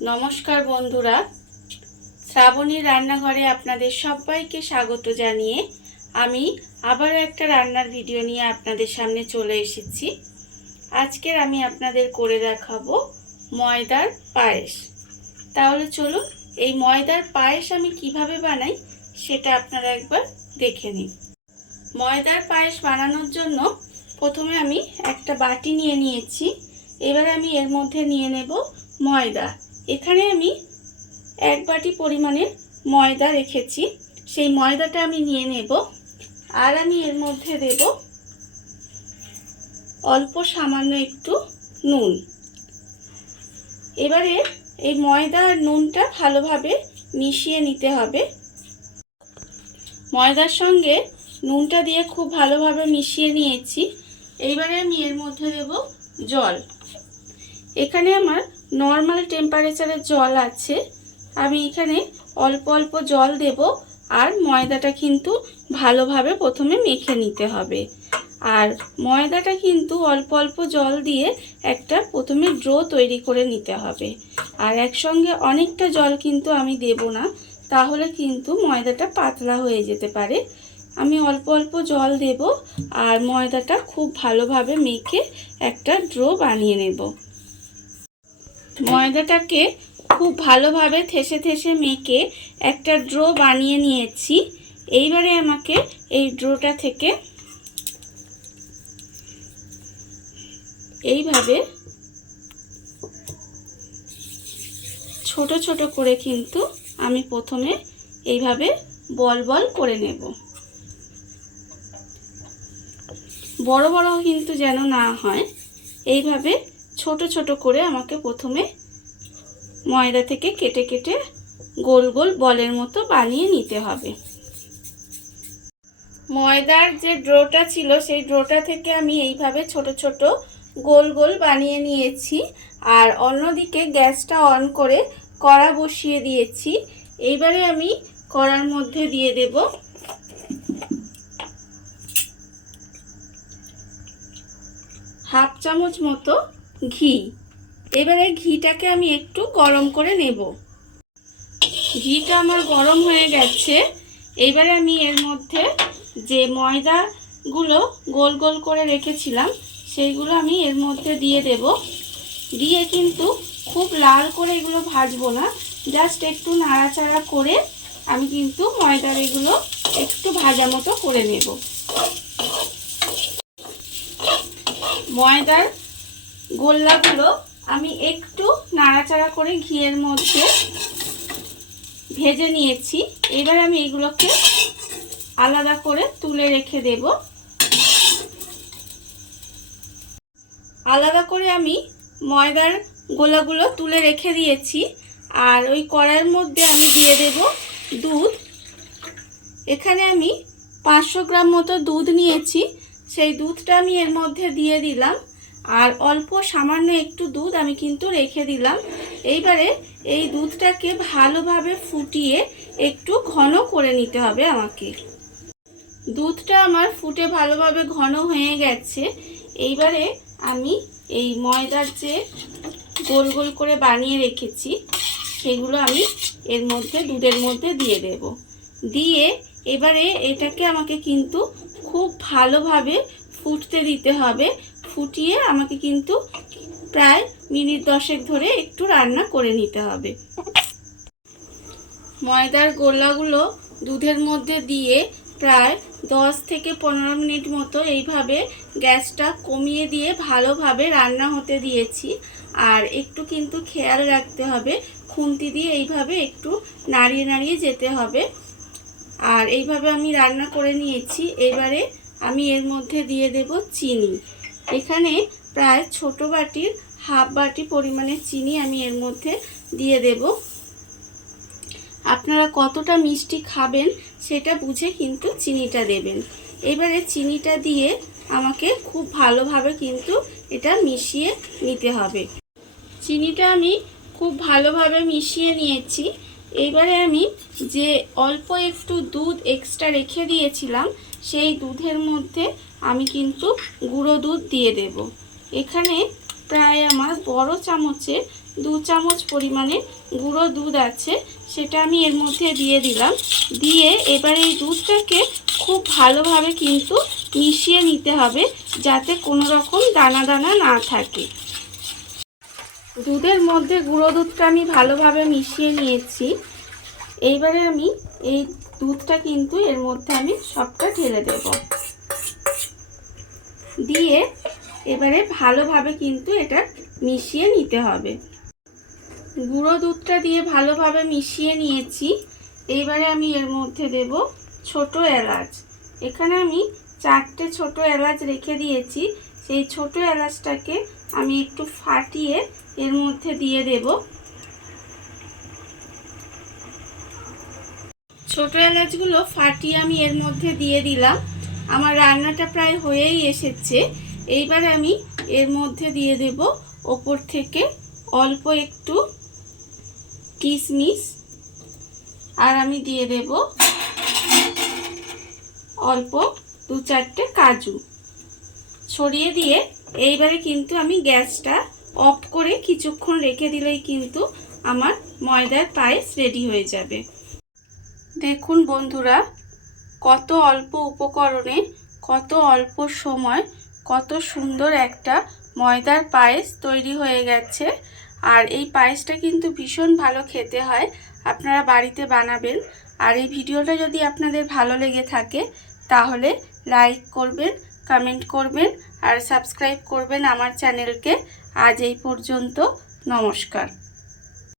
নমস্কার বন্ধুরা, শ্রাবণীর রান্নাঘরে আপনাদের সবাইকে স্বাগত জানিয়ে আমি আবারও একটা রান্নার ভিডিও নিয়ে আপনাদের সামনে চলে এসেছি। আজকের আমি আপনাদের করে দেখাবো ময়দার পায়েস। তাহলে চলুন এই ময়দার পায়েস আমি কিভাবে বানাই সেটা আপনারা একবার দেখে নিন। ময়দার পায়েস বানানোর জন্য প্রথমে আমি একটা বাটি নিয়ে নিয়েছি। এবার আমি এর মধ্যে নিয়ে নেব ময়দা। এখানে আমি এক বাটি পরিমাণের ময়দা রেখেছি, সেই ময়দাটা আমি নিয়ে নেব। আর আমি এর মধ্যে দেব অল্প সামান্য একটু নুন। এবারে এই ময়দা আর নুনটা ভালোভাবে মিশিয়ে নিতে হবে। ময়দার সঙ্গে নুনটা দিয়ে খুব ভালোভাবে মিশিয়ে নিয়েছি। এইবারে আমি এর মধ্যে দেব জল। এখানে আমার নর্মাল টেম্পারেচারের জল আছে। আমি এখানে অল্প অল্প জল দেব। আর ময়দাটা কিন্তু ভালোভাবে প্রথমে মেখে নিতে হবে। আর ময়দাটা কিন্তু অল্প অল্প জল দিয়ে একটা প্রথমে ডো তৈরি করে নিতে হবে। আর একসঙ্গে অনেকটা জল কিন্তু আমি দেব না, তাহলে কিন্তু ময়দাটা পাতলা হয়ে যেতে পারে। আমি অল্প অল্প জল দেব আর ময়দাটা খুব ভালোভাবে মেখে একটা ডো বানিয়ে নেব। ময়দাটাকে খুব ভালোভাবে থেসে থেসে মেখে একটা ডো বানিয়ে নিয়েছি। এইবারে আমাকে এই ডোটা থেকে এইভাবে ছোট ছোট করে কিন্তু আমি প্রথমে এইভাবে বল বল করে নেব। বড় বড় কিন্তু যেন না হয়, এইভাবে ছোট ছোট করে আমাকে প্রথমে ময়দা থেকে কেটে কেটে গোল গোল বলের মতো বানিয়ে নিতে হবে। ময়দার যে ডোটা ছিল সেই ডোটা থেকে আমি এইভাবে ছোট ছোট গোল গোল বানিয়ে নিয়েছি। আর অন্যদিকে গ্যাসটা অন করে কড়া বসিয়ে দিয়েছি। এইবারে আমি কড়ার মধ্যে দিয়ে দেব হাফ চামচ মতো ঘি। এবারে ঘিটাকে আমি একটু গরম করে নেব। ঘিটা আমার গরম হয়ে গেছে। এইবারে আমি এর মধ্যে যে ময়দাগুলো গোল গোল করে রেখেছিলাম সেইগুলো আমি এর মধ্যে দিয়ে দেব। দিয়ে কিন্তু খুব লাল করে এগুলো ভাজবো না, জাস্ট একটু নাড়াচাড়া করে আমি কিন্তু ময়দার এগুলো একটু ভাজা মতো করে নেব। ময়দার গোল্লাগুলো আমি একটু নাড়াচাড়া করে ঘিয়ের মধ্যে ভেজে নিয়েছি। এবার আমি এগুলোকে আলাদা করে তুলে রেখে দেব। আলাদা করে আমি ময়দার গোলাগুলো তুলে রেখে দিয়েছি। আর ওই কড়াইয়ের মধ্যে আমি দিয়ে দেব দুধ। এখানে আমি 500 গ্রাম মতো দুধ নিয়েছি, সেই দুধটা আমি এর মধ্যে দিয়ে দিলাম। আর অল্প সামান্য একটু দুধ আমি কিন্তু রেখে দিলাম। এইবারে এই দুধটাকে ভালোভাবে ফুটিয়ে একটু ঘন করে নিতে হবে আমাকে। দুধটা আমার ফুটে ভালোভাবে ঘন হয়ে গেছে। এইবারে আমি এই ময়দার যে গোল গোল করে বানিয়ে রেখেছি সেগুলো আমি এর মধ্যে দুধের মধ্যে দিয়ে দেব। দিয়ে এবারে এটাকে আমাকে কিন্তু খুব ভালোভাবে ফুটতে দিতে হবে। ফুটিয়ে আমাকে কিন্তু প্রায় মিনিট 10 ধরে একটু রান্না করে নিতে হবে। ময়দার গোলাগুলো দুধের মধ্যে দিয়ে প্রায় 10 থেকে 15 মিনিট মতো এইভাবে গ্যাসটা কমিয়ে দিয়ে ভালোভাবে রান্না হতে দিয়েছি। আর একটু কিন্তু খেয়াল রাখতে হবে, খুন্তি দিয়ে এইভাবে একটু নাড়িয়ে নাড়িয়ে যেতে হবে। আর এইভাবে আমি রান্না করে নিয়েছি। এবারে আমি এর মধ্যে দিয়ে দেব চিনি। এখানে প্রায় ছোট বাটির হাফ বাটি পরিমাণে চিনি আমি এর মধ্যে দিয়ে দেব। আপনারা কতটা মিষ্টি খাবেন সেটা বুঝে কিন্তু চিনিটা দেবেন। এবারে চিনিটা দিয়ে আমাকে খুব ভালোভাবে কিন্তু এটা মিশিয়ে নিতে হবে। চিনিটা আমি খুব ভালোভাবে মিশিয়ে নিয়েছি। এইবারে আমি যে অল্প একটু দুধ এক্সট্রা রেখে দিয়েছিলাম সেই দুধের মধ্যে আমি কিন্তু গুঁড়ো দুধ দিয়ে দেব। এখানে প্রায় আমার বড় চামচের 2 চামচ পরিমাণে গুঁড়ো দুধ আছে, সেটা আমি এর মধ্যে দিয়ে দিলাম। দিয়ে এবার এই দুধটাকে খুব ভালোভাবে কিন্তু মিশিয়ে নিতে হবে, যাতে কোনো রকম দানা দানা না থাকে। দুধের মধ্যে গুঁড়ো দুধটা আমি ভালোভাবে মিশিয়ে নিয়েছি। এইবারে আমি এই দুধটা কিন্তু এর মধ্যে আমি সবটা ঢেলে দেব। দিয়ে এবারে ভালোভাবে কিন্তু এটা মিশিয়ে নিতে হবে। গুঁড়ো দুধটা দিয়ে ভালোভাবে মিশিয়ে নিয়েছি। এইবারে আমি এর মধ্যে দেব ছোট এলাচ। এখানে আমি 4টে ছোট এলাচ রেখে দিয়েছি। সেই ছোট এলাচটাকে আমি একটু ফাটিয়ে এর মধ্যে দিয়ে দেব। ছোট এলাচগুলো ফাটিয়ে আমি এর মধ্যে দিয়ে দিলাম। আমার রান্নাটা প্রায় হয়েই এসেছে। এইবারে আমি এর মধ্যে দিয়ে দেব ওপর থেকে অল্প একটু কিশমিশ, আর আমি দিয়ে দেব অল্প 2-4টে কাজু ছড়িয়ে দিয়ে এইবারে কিন্তু আমি গ্যাসটা অফ করে কিছুক্ষণ রেখে দিলেই কিন্তু আমার ময়দার পায়েস রেডি হয়ে যাবে। দেখুন বন্ধুরা, কত অল্প উপকরণে কত অল্প সময় কত সুন্দর একটা ময়দার পায়েস তৈরি হয়ে গেছে। আর এই পায়েসটা কিন্তু ভীষণ ভালো খেতে হয়, আপনারা বাড়িতে বানাবেন। আর এই ভিডিওটা যদি আপনাদের ভালো লেগে থাকে তাহলে লাইক করবেন, কমেন্ট করবেন আর সাবস্ক্রাইব করবেন আমার চ্যানেলকে। আজ এই পর্যন্ত, নমস্কার।